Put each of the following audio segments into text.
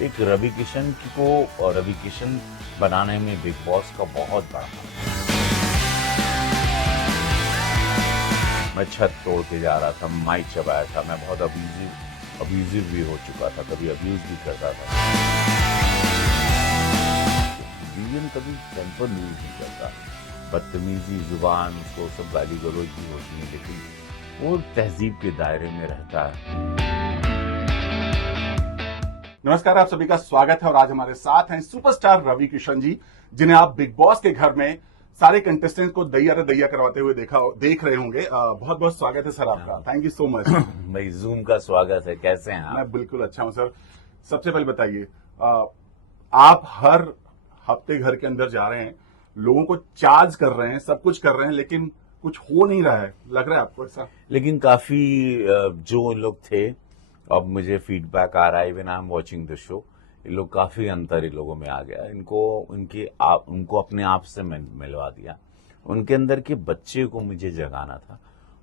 एक रवि किशन को रवि किशन बनाने में बिग बॉस का बहुत बड़ा हाथ है। मैं छत तोड़ के जा रहा था, माइक चबाया था, मैं बहुत अब्यूजिव भी हो चुका था, कभी अब्यूज भी करता था। विलियम कभी टेम्पर लूज नहीं करता, बदतमीजी जुबान उसको सब गाली गलौज भी होती है, लेकिन वो तहजीब के दायरे में रहता है। नमस्कार, आप सभी का स्वागत है और आज हमारे साथ हैं सुपरस्टार रवि किशन जी, जिन्हें आप बिग बॉस के घर में सारे कंटेस्टेंट को दैया करवाते हुए देख रहे होंगे। बहुत बहुत स्वागत है सर आपका। Thank you so much. भाई जूम का स्वागत है, कैसे हैं आप? मैं बिल्कुल अच्छा हूं सर। सबसे पहले बताइए, आप हर हफ्ते घर के अंदर जा रहे हैं, लोगों को चार्ज कर रहे हैं, सब कुछ कर रहे हैं, लेकिन कुछ हो नहीं रहा है, लग रहा है आपको ऐसा? लेकिन काफी जो लोग थे, अब मुझे फीडबैक आ रहा है, even I am watching the show, ये लोग काफी अंतर इन लोगों में आ गया। उनको अपने आप से मिलवा दिया। उनके अंदर के बच्चे को मुझे जगाना था,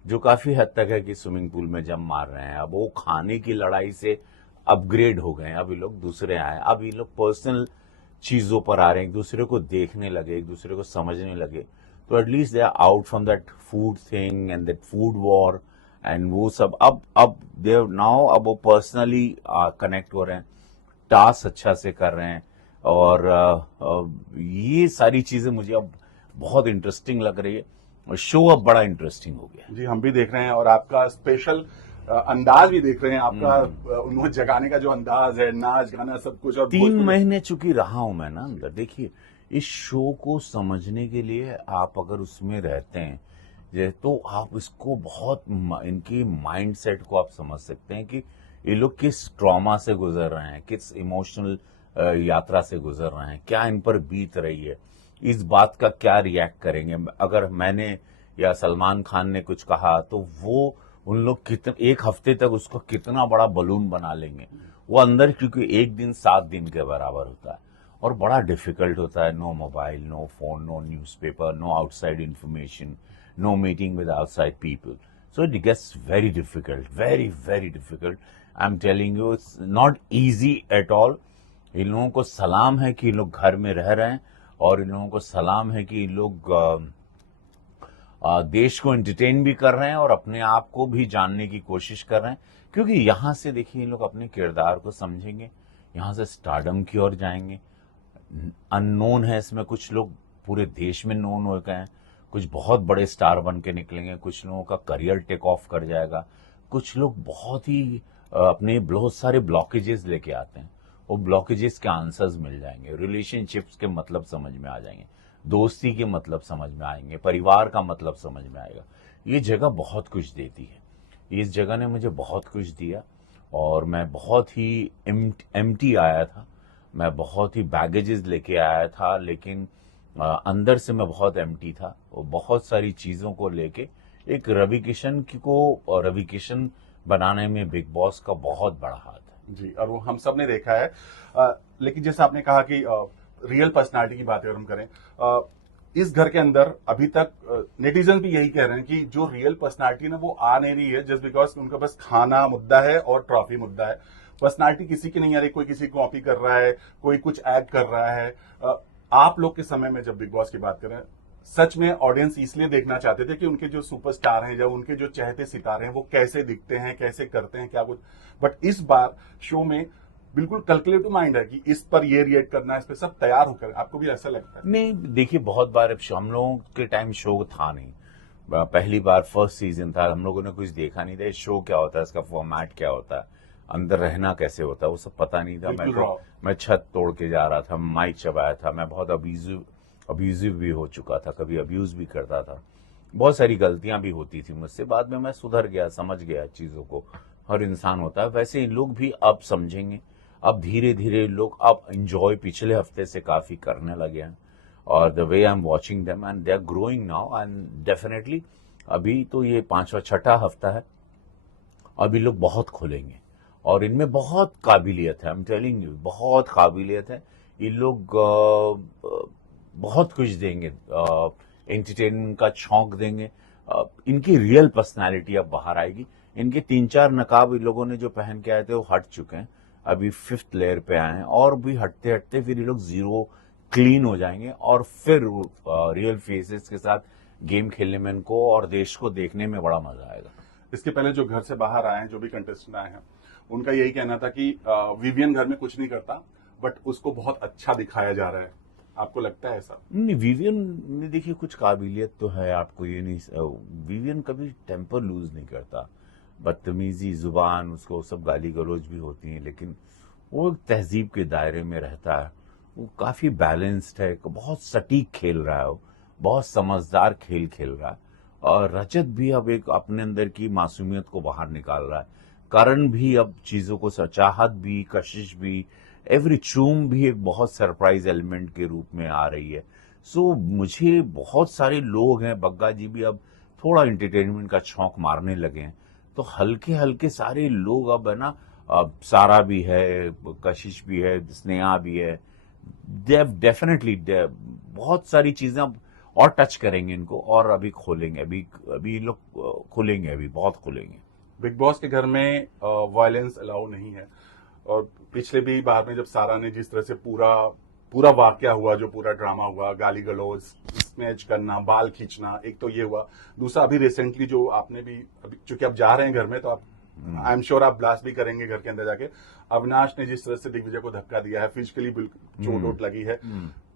जो काफी हद तक है कि स्विमिंग पूल में जंप मार रहे हैं। अब वो खाने की लड़ाई से अपग्रेड हो गए हैं, अब ये लोग दूसरे आए, अब ये लोग पर्सनल चीजों पर आ रहे हैं, एक दूसरे को देखने लगे, एक दूसरे को समझने लगे। तो at least they are out from that food thing and that food war and वो सब। अब दे नाउ अब वो पर्सनली कनेक्ट हो रहे हैं, टास्क अच्छा से कर रहे हैं, और ये सारी चीजें मुझे अब बहुत इंटरेस्टिंग लग रही है। शो अब बड़ा इंटरेस्टिंग हो गया जी, हम भी देख रहे हैं और आपका स्पेशल अंदाज भी देख रहे हैं। आपका उन्हें जगाने का जो अंदाज है, नाच गाना सब कुछ। और 3 महीने चूंकि रहा हूं मैं ना अंदर। देखिए, इस शो को समझने के लिए आप अगर उसमें रहते हैं तो आप इसको बहुत इनकी माइंडसेट को आप समझ सकते हैं कि ये लोग किस ट्रॉमा से गुजर रहे हैं, किस इमोशनल यात्रा से गुजर रहे हैं, क्या इन पर बीत रही है, इस बात का क्या रिएक्ट करेंगे। अगर मैंने या सलमान खान ने कुछ कहा तो वो उन लोग एक हफ्ते तक उसको कितना बड़ा बलून बना लेंगे वो अंदर, क्योंकि एक दिन 7 दिन के बराबर होता है और बड़ा डिफिकल्ट होता है। No mobile, no phone, no newspaper, no outside information, no meeting with outside people. So it gets very difficult, very difficult. I'm telling you, it's not easy at all. इन लोगों को सलाम है कि इन लोग घर में रह रहे हैं, और इन लोगों को सलाम है कि इन लोग देश को एंटरटेन भी कर रहे हैं और अपने आप को भी जानने की कोशिश कर रहे हैं। क्योंकि यहां से देखिए, इन लोग अपने किरदार को समझेंगे, यहां से स्टारडम की ओर जाएंगे। अननोन है इसमें, कुछ लोग पूरे देश में नोन हो गए हैं, कुछ बहुत बड़े स्टार बन के निकलेंगे, कुछ लोगों का करियर टेक ऑफ कर जाएगा, कुछ लोग बहुत ही अपने बहुत सारे ब्लॉकेजेस लेके आते हैं, वो ब्लॉकेजेस के आंसर्स मिल जाएंगे, रिलेशनशिप्स के मतलब समझ में आ जाएंगे, दोस्ती के मतलब समझ में आएंगे, परिवार का मतलब समझ में आएगा। ये जगह बहुत कुछ देती है, इस जगह ने मुझे बहुत कुछ दिया, और मैं बहुत ही एम्प्टी आया था, मैं बहुत ही बैगेजेस लेके आया था, लेकिन अंदर से मैं बहुत एम्प्टी था। और बहुत सारी चीजों को लेके एक रवि किशन को रवि किशन बनाने में बिग बॉस का बहुत बड़ा हाथ है जी। और वो हम सब ने देखा है। लेकिन जैसे आपने कहा कि रियल पर्सनालिटी की बात अगर हम करें, इस घर के अंदर अभी तक नेटिजन भी यही कह रहे हैं कि जो रियल पर्सनालिटी ना वो आ नहीं रही है, जस्ट बिकॉज उनका बस खाना मुद्दा है और ट्रॉफी मुद्दा है। पर्सनालिटी किसी की नहीं आ रही, कोई किसी को कॉपी कर रहा है, कोई कुछ ऐड कर रहा है। आप लोग के समय में जब बिग बॉस की बात करें, सच में ऑडियंस इसलिए देखना चाहते थे कि उनके जो सुपरस्टार हैं, जब उनके जो चहेते सितारे हैं, वो कैसे दिखते हैं, कैसे करते हैं, क्या कुछ। बट इस बार शो में बिल्कुल कैलकुलेटिव माइंड है कि इस पर ये रिएक्ट करना है, इस पर सब तैयार होकर। आपको भी ऐसा लगता है? नहीं, देखिए, बहुत बार अब हम लोगों के टाइम शो था नहीं, पहली बार फर्स्ट सीजन था, हम लोगों ने कुछ देखा नहीं था, शो क्या होता है, इसका फॉर्मेट क्या होता है, अंदर रहना कैसे होता है, वो सब पता नहीं था। मैं छत तोड़ के जा रहा था, माइक चबाया था, मैं बहुत अब्यूजिव भी हो चुका था, कभी अब्यूज भी करता था, बहुत सारी गलतियां भी होती थी मुझसे। बाद में मैं सुधर गया, समझ गया चीजों को, हर इंसान होता है। वैसे इन लोग भी अब समझेंगे, अब धीरे धीरे लोग अब एंजॉय पिछले हफ्ते से काफी करने लगे हैं, और the way I am watching them and they are growing now, and definitely अभी तो ये 5वां 6ठा हफ्ता है, अभी लोग बहुत खुलेंगे और इनमें बहुत काबिलियत है। आई एम टेलिंग यू, बहुत काबिलियत है। ये लोग बहुत कुछ देंगे, एंटरटेनमेंट का छौंक देंगे। इनकी रियल पर्सनालिटी अब बाहर आएगी। इनके 3-4 नकाब इन लोगों ने जो पहन के आए थे वो हट चुके हैं। अभी 5th लेयर पे आए हैं, और भी हटते हटते फिर ये लोग जीरो क्लीन हो जाएंगे, और फिर रियल फेसेस के साथ गेम खेलने में इनको और देश को देखने में बड़ा मजा आएगा। इसके पहले जो घर से बाहर आए हैं, जो भी कंटेस्टेंट आए हैं, उनका यही कहना था कि विवियन घर में कुछ नहीं करता, बट उसको बहुत अच्छा दिखाया जा रहा है। आपको लगता है ऐसा? नहीं, विवियन ने देखिए कुछ काबिलियत तो है, आपको ये नहीं, विवियन कभी टेम्पर लूज नहीं करता, बदतमीजी जुबान उसको सब गाली गलौज भी होती हैं, लेकिन वो एक तहजीब के दायरे में रहता है, वो काफी बैलेंस्ड है, बहुत सटीक खेल रहा है, वो बहुत समझदार खेल खेल रहा है। और रजत भी अब एक अपने अंदर की मासूमियत को बाहर निकाल रहा है, करण भी अब चीजों को, चाहत भी, कशिश भी, एवरी चूम भी एक बहुत सरप्राइज एलिमेंट के रूप में आ रही है। सो मुझे बहुत सारे लोग हैं, बग्गा जी भी अब थोड़ा एंटरटेनमेंट का छौंक मारने लगे हैं, तो हल्के हल्के सारे लोग अब है ना, अब सारा भी है, कशिश भी है, स्नेहा भी है, डेफिनेटली बहुत सारी चीजें अब और टच करेंगे इनको, और अभी खोलेंगे, अभी लोग खुलेंगे, अभी बहुत खुलेंगे। बिग बॉस के घर में वायलेंस अलाउ नहीं है, और पिछले भी बार में जब सारा ने जिस तरह से पूरा पूरा वाकया हुआ, जो पूरा ड्रामा हुआ, गाली गलौज, स्नैच करना, बाल खींचना, एक तो ये हुआ। दूसरा अभी रिसेंटली जो आपने भी, अभी चूंकि आप जा रहे हैं घर में, तो आप आई एम श्योर आप ब्लास्ट भी करेंगे घर के अंदर जाके। अविनाश ने जिस तरह से दिग्विजय को धक्का दिया है, फिजिकली बिल्कुल चोट वोट लगी है,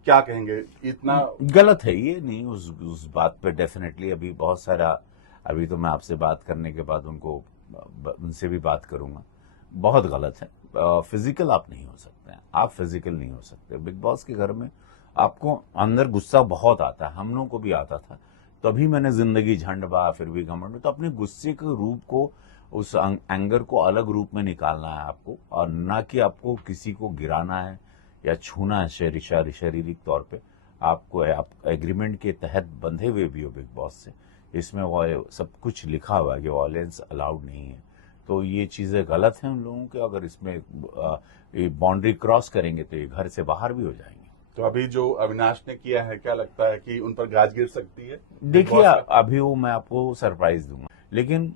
क्या कहेंगे? इतना गलत है ये, नहीं, उस बात पे डेफिनेटली अभी बहुत सारा, अभी तो मैं आपसे बात करने के बाद उनसे भी बात करूंगा, बहुत गलत है। फिजिकल आप नहीं हो सकते हैं, आप फिजिकल नहीं हो सकते। बिग बॉस के घर में आपको अंदर गुस्सा बहुत आता है, हम लोगों को भी आता था, तभी मैंने जिंदगी झंड बा फिर भी घमंड, तो अपने गुस्से के रूप को, उस एंगर को अलग रूप में निकालना है आपको, और ना कि आपको किसी को गिराना है या छूना है शारीरिक तौर पे। आपको आप एग्रीमेंट के तहत बंधे हुए भी हो बिग बॉस से, इसमें वो सब कुछ लिखा हुआ है कि वॉयलेंस अलाउड नहीं है, तो ये चीजें गलत हैं उन लोगों के। अगर इसमें बाउंड्री क्रॉस करेंगे तो ये घर से बाहर भी हो जाएंगे। तो अभी जो अविनाश ने किया है, क्या लगता है कि उन पर गाज गिर सकती है? देखिए, अभी वो मैं आपको सरप्राइज दूंगा, लेकिन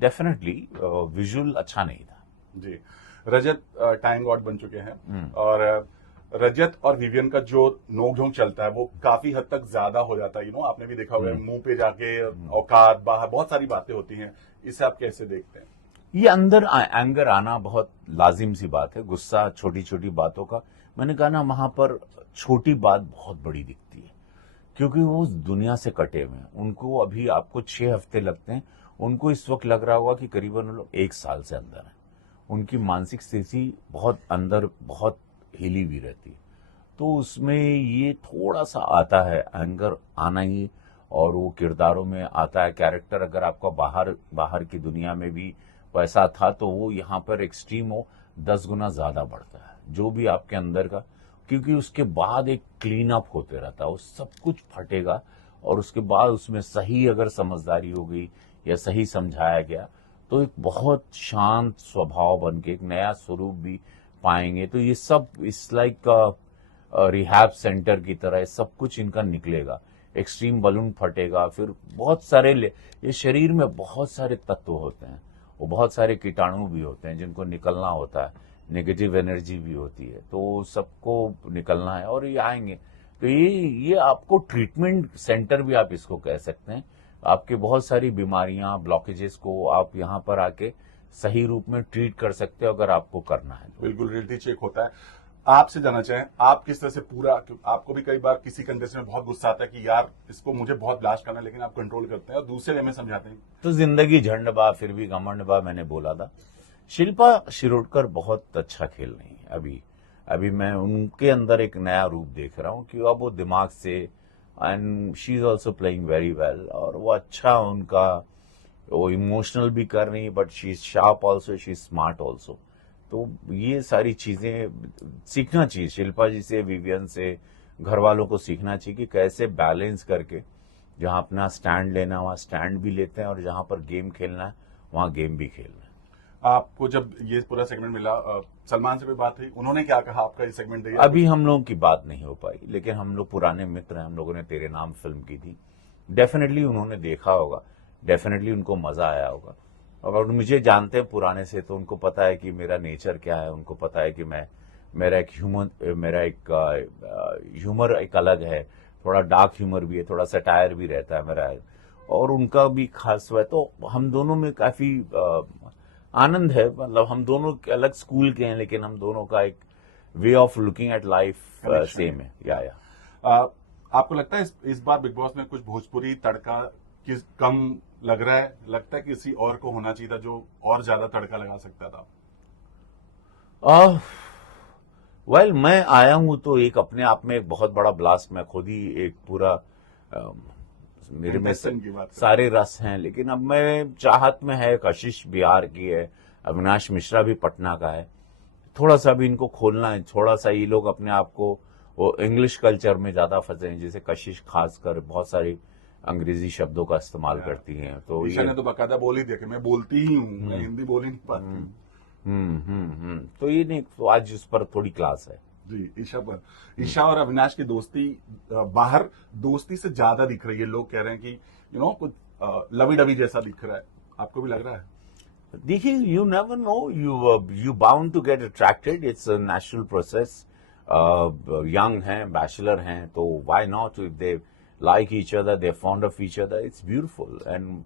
डेफिनेटली विजुअल अच्छा नहीं था जी। रजत टाइम गॉड बन चुके हैं, और रजत और विवियन का जो नोकझोंक चलता है वो काफी हद तक ज्यादा हो जाता है। आपने भी देखा होगा, मुंह पे जाके औकात बाहर बहुत सारी बातें होती हैं। इसे आप कैसे देखते हैं? ये अंदर एंगर आना बहुत लाजिम सी बात है, गुस्सा छोटी छोटी बातों का। मैंने कहा ना, वहां पर छोटी बात बहुत बड़ी दिखती है, क्योंकि वो उस दुनिया से कटे हुए हैं। उनको अभी, आपको 6 हफ्ते लगते हैं, उनको इस वक्त लग रहा होगा कि करीबन वो लोग 1 साल से अंदर है। उनकी मानसिक स्थिति बहुत अंदर, बहुत हिली हुई रहती है, तो उसमें ये थोड़ा सा आता है, एंगर आना ही, और वो किरदारों में आता है। कैरेक्टर अगर आपका बाहर की दुनिया में भी वैसा था, तो वो यहाँ पर एक्सट्रीम हो 10 गुना ज्यादा बढ़ता है, जो भी आपके अंदर का, क्योंकि उसके बाद एक क्लीन अप होते रहता है, वो सब कुछ फटेगा, और उसके बाद उसमें सही अगर समझदारी हो गई या सही समझाया गया, तो एक बहुत शांत स्वभाव बन के एक नया स्वरूप भी पाएंगे। तो ये सब इस लाइक रिहैब सेंटर की तरह ये सब कुछ इनका निकलेगा, एक्सट्रीम बलून फटेगा, फिर बहुत सारे ये शरीर में बहुत सारे तत्व होते हैं, वो बहुत सारे कीटाणु भी होते हैं जिनको निकलना होता है, नेगेटिव एनर्जी भी होती है, तो सबको निकलना है और ये आएंगे। तो ये आपको ट्रीटमेंट सेंटर भी आप इसको कह सकते हैं। आपके बहुत सारी बीमारियां, ब्लॉकेजेस को आप यहाँ पर आके सही रूप में ट्रीट कर सकते हो, अगर आपको करना है तो। बिल्कुल रियलिटी चेक होता है। आपसे जानना चाहें, आप किस तरह से पूरा, आपको भी कई बार किसी कंटेस्टेंट में बहुत गुस्सा आता है कि यार इसको मुझे बहुत ब्लास्ट करना है, लेकिन आप कंट्रोल करते हैं और दूसरे वे में समझाते हैं। तो जिंदगी झंड बा फिर भी घमंड बा, मैंने बोला था। शिल्पा शिरोडकर बहुत अच्छा खेल रही है अभी मैं उनके अंदर एक नया रूप देख रहा हूँ कि अब वो दिमाग से, and she is also playing very well, और वो अच्छा, उनका वो इमोशनल भी कर रही, but she is sharp also, she is smart also. तो ये सारी चीजें सीखना चाहिए शिल्पा जी से, विवियन से, घर वालों को सीखना चाहिए कि कैसे बैलेंस करके जहां अपना स्टैंड लेना है वहां स्टैंड भी लेते हैं, और जहां पर गेम खेलना है वहां गेम भी खेलना है। आपको जब ये पूरा सेगमेंट मिला, सलमान से भी बात हुई, उन्होंने क्या कहा आपका ये सेगमेंट दिया? अभी हम लोगों की बात नहीं हो पाई, लेकिन हम लोग पुराने मित्र हैं, हम लोगों ने तेरे नाम फिल्म की थी, डेफिनेटली उन्होंने देखा होगा, डेफिनेटली उनको मजा आया होगा। और मुझे जानते हैं पुराने से, तो उनको पता है कि मेरा नेचर क्या है, उनको पता है कि मेरा एक ह्यूमर एक अलग है, थोड़ा डार्क ह्यूमर भी है, थोड़ा सटायर भी रहता है मेरा, और उनका भी खास हुआ है। तो हम दोनों में काफी आनंद है, मतलब हम दोनों अलग स्कूल के हैं, लेकिन हम दोनों का एक way of looking at life same है। या आपको लगता है इस बार बिग बॉस में कुछ भोजपुरी तड़का कम लग रहा है? लगता है किसी और को होना चाहिए था जो और ज्यादा तड़का लगा सकता था? वेल मैं आया हूं तो एक अपने आप में एक बहुत बड़ा ब्लास्ट, मैं खुद ही एक पूरा मेरे में Contestant की बात करें। सारे रस हैं, लेकिन अब मैं चाहत में है, कशिश बिहार की है, अविनाश मिश्रा भी पटना का है, थोड़ा सा भी इनको खोलना है, थोड़ा सा ये लोग अपने आप को वो इंग्लिश कल्चर में ज्यादा फंसे हैं, जैसे कशिश खासकर बहुत सारी अंग्रेजी शब्दों का इस्तेमाल करती हैं। तो ईशा ने तो बकायदा बोल ही दिया कि मैं बोलती ही हूँ, मैं हिंदी बोल ही नहीं पाती। तो ये नहीं, तो आज उस पर थोड़ी क्लास है जी, ईशा और अविनाश की दोस्ती बाहर दोस्ती से ज्यादा दिख रही है। लोग कह रहे हैं कि कुछ लवी डवी जैसा दिख रहा है। आपको भी लग रहा है? देखिए, you never know, you bound to get attracted, it's a natural process. Young हैं, बैचलर हैं, तो why not? If they like each other, they fond of each other, it's beautiful. And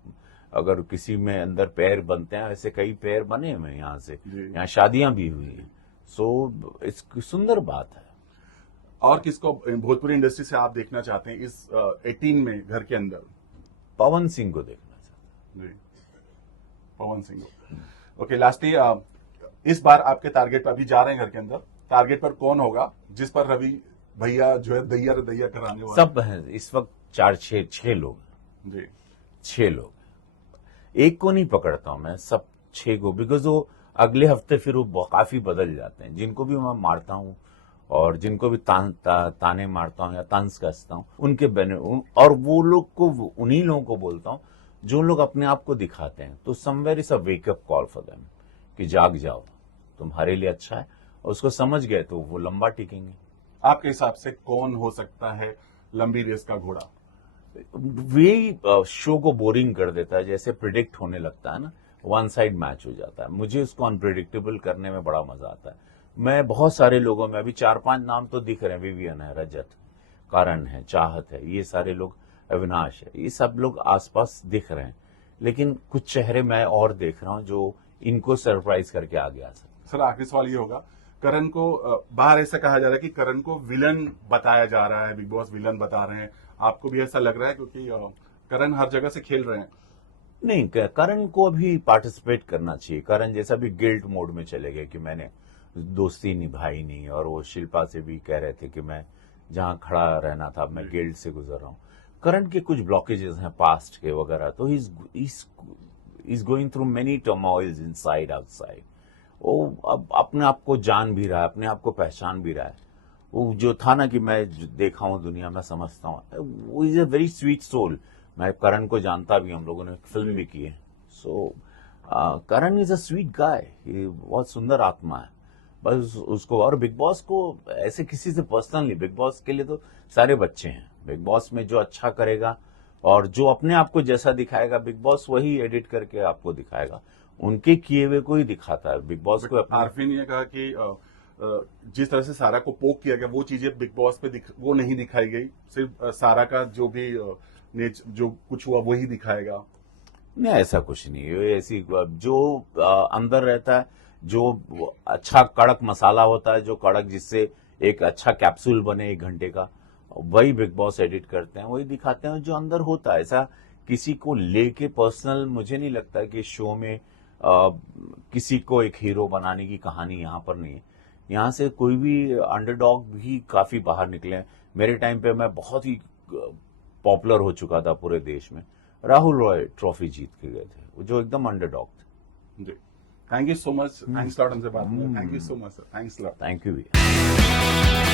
अगर किसी में अंदर पैर बनते हैं, ऐसे कई पैर बने हुए हैं यहाँ से, यहाँ शादियां भी हुई हैं, सो इट्स सुंदर बात है। और किसको भोजपुरी इंडस्ट्री से आप देखना चाहते हैं इस 18 में घर के अंदर? पवन सिंह को देखना चाहते जी, पवन सिंह को। ओके, लास्टली इस बार आपके टारगेट पर, अभी जा रहे हैं घर के अंदर, टारगेट पर कौन होगा जिस पर रवि भैया जो है दैया दैया कराने वाले? सब हैं इस वक्त, 6 लोग जी, 6 लोग, एक को नहीं पकड़ता हूं मैं, सब 6 को, बिकॉज वो अगले हफ्ते फिर वो काफी बदल जाते हैं। जिनको भी मैं मारता हूं और जिनको भी ताने मारता हूं या तंज कसता हूं, उनके और वो लोग को, उन्हीं लोगों को बोलता हूं जो लोग अपने आप को दिखाते हैं। तो somewhere is a wake up call for them कि जाग जाओ, तुम्हारे लिए अच्छा है, और उसको समझ गए तो वो लंबा टिकेंगे। आपके हिसाब से कौन हो सकता है लंबी रेस का घोड़ा? वे शो को बोरिंग कर देता है, जैसे प्रिडिक्ट होने लगता है ना, वन साइड मैच हो जाता है। मुझे उसको अनप्रिडिक्टेबल करने में बड़ा मजा आता है। मैं बहुत सारे लोगों में, अभी 4-5 नाम तो दिख रहे हैं, विवियन है, रजत, करण है, चाहत है, ये सारे लोग, अविनाश है, ये सब लोग आसपास दिख रहे हैं, लेकिन कुछ चेहरे मैं और देख रहा हूं जो इनको सरप्राइज करके आगे आ सकते। सर, आखिरी सवाल ये होगा, करण को बाहर ऐसा कहा जा रहा है कि करण को विलन बताया जा रहा है, बिग बॉस विलन बता रहे हैं, आपको भी ऐसा लग रहा है? क्योंकि करण हर जगह से खेल रहे हैं। नहीं, करण को भी पार्टिसिपेट करना चाहिए। करण जैसा भी गिल्ट मोड में चले गए कि मैंने दोस्ती निभाई नहीं, और वो शिल्पा से भी कह रहे थे कि मैं जहां खड़ा रहना था मैं गिल्ट से गुजर रहा हूं। करण के कुछ ब्लॉकेजेस हैं पास्ट के वगैरह, तो he is going through many turmoils inside outside. वो अब अपने आप को जान भी रहा है, अपने आप को पहचान भी रहा है। वो जो था ना कि मैं देखा हूं दुनिया में, समझता हूं, वो is a very sweet soul. मैं करण को जानता भी, हम लोगों ने फिल्म भी की है। सो करण इज अ स्वीट गाय, बहुत सुंदर आत्मा है। बस उसको, और बिग बॉस को ऐसे किसी से पर्सनली, बिग बॉस के लिए तो सारे बच्चे हैं। बिग बॉस में जो अच्छा करेगा और जो अपने आप को जैसा दिखाएगा, बिग बॉस वही एडिट करके आपको दिखाएगा, उनके किए हुए को ही दिखाता है। बिग बॉस को आरफी ने कहा कि जिस तरह से सारा को पोक किया गया, वो चीजें बिग बॉस पे वो नहीं दिखाई गई, सिर्फ सारा का जो भी जो कुछ हुआ वही दिखाएगा। नहीं, ऐसा कुछ नहीं है। ऐसी जो अंदर रहता है, जो अच्छा कड़क मसाला होता है, जो कड़क, जिससे एक अच्छा कैप्सूल बने 1 घंटे का, वही बिग बॉस एडिट करते हैं, वही दिखाते हैं जो अंदर होता है। ऐसा किसी को लेके पर्सनल मुझे नहीं लगता कि शो में किसी को एक हीरो बनाने की कहानी यहाँ पर नहीं है। यहाँ से कोई भी अंडरडॉग भी काफी बाहर निकले। मेरे टाइम पे मैं बहुत ही पॉपुलर हो चुका था पूरे देश में। राहुल रॉय ट्रॉफी जीत के गए थे, जो एकदम अंडरडॉग थे। जी, thank you so much, thanks lot हमसे बात करने, thank you so much sir, thanks lot. Thank you भैया।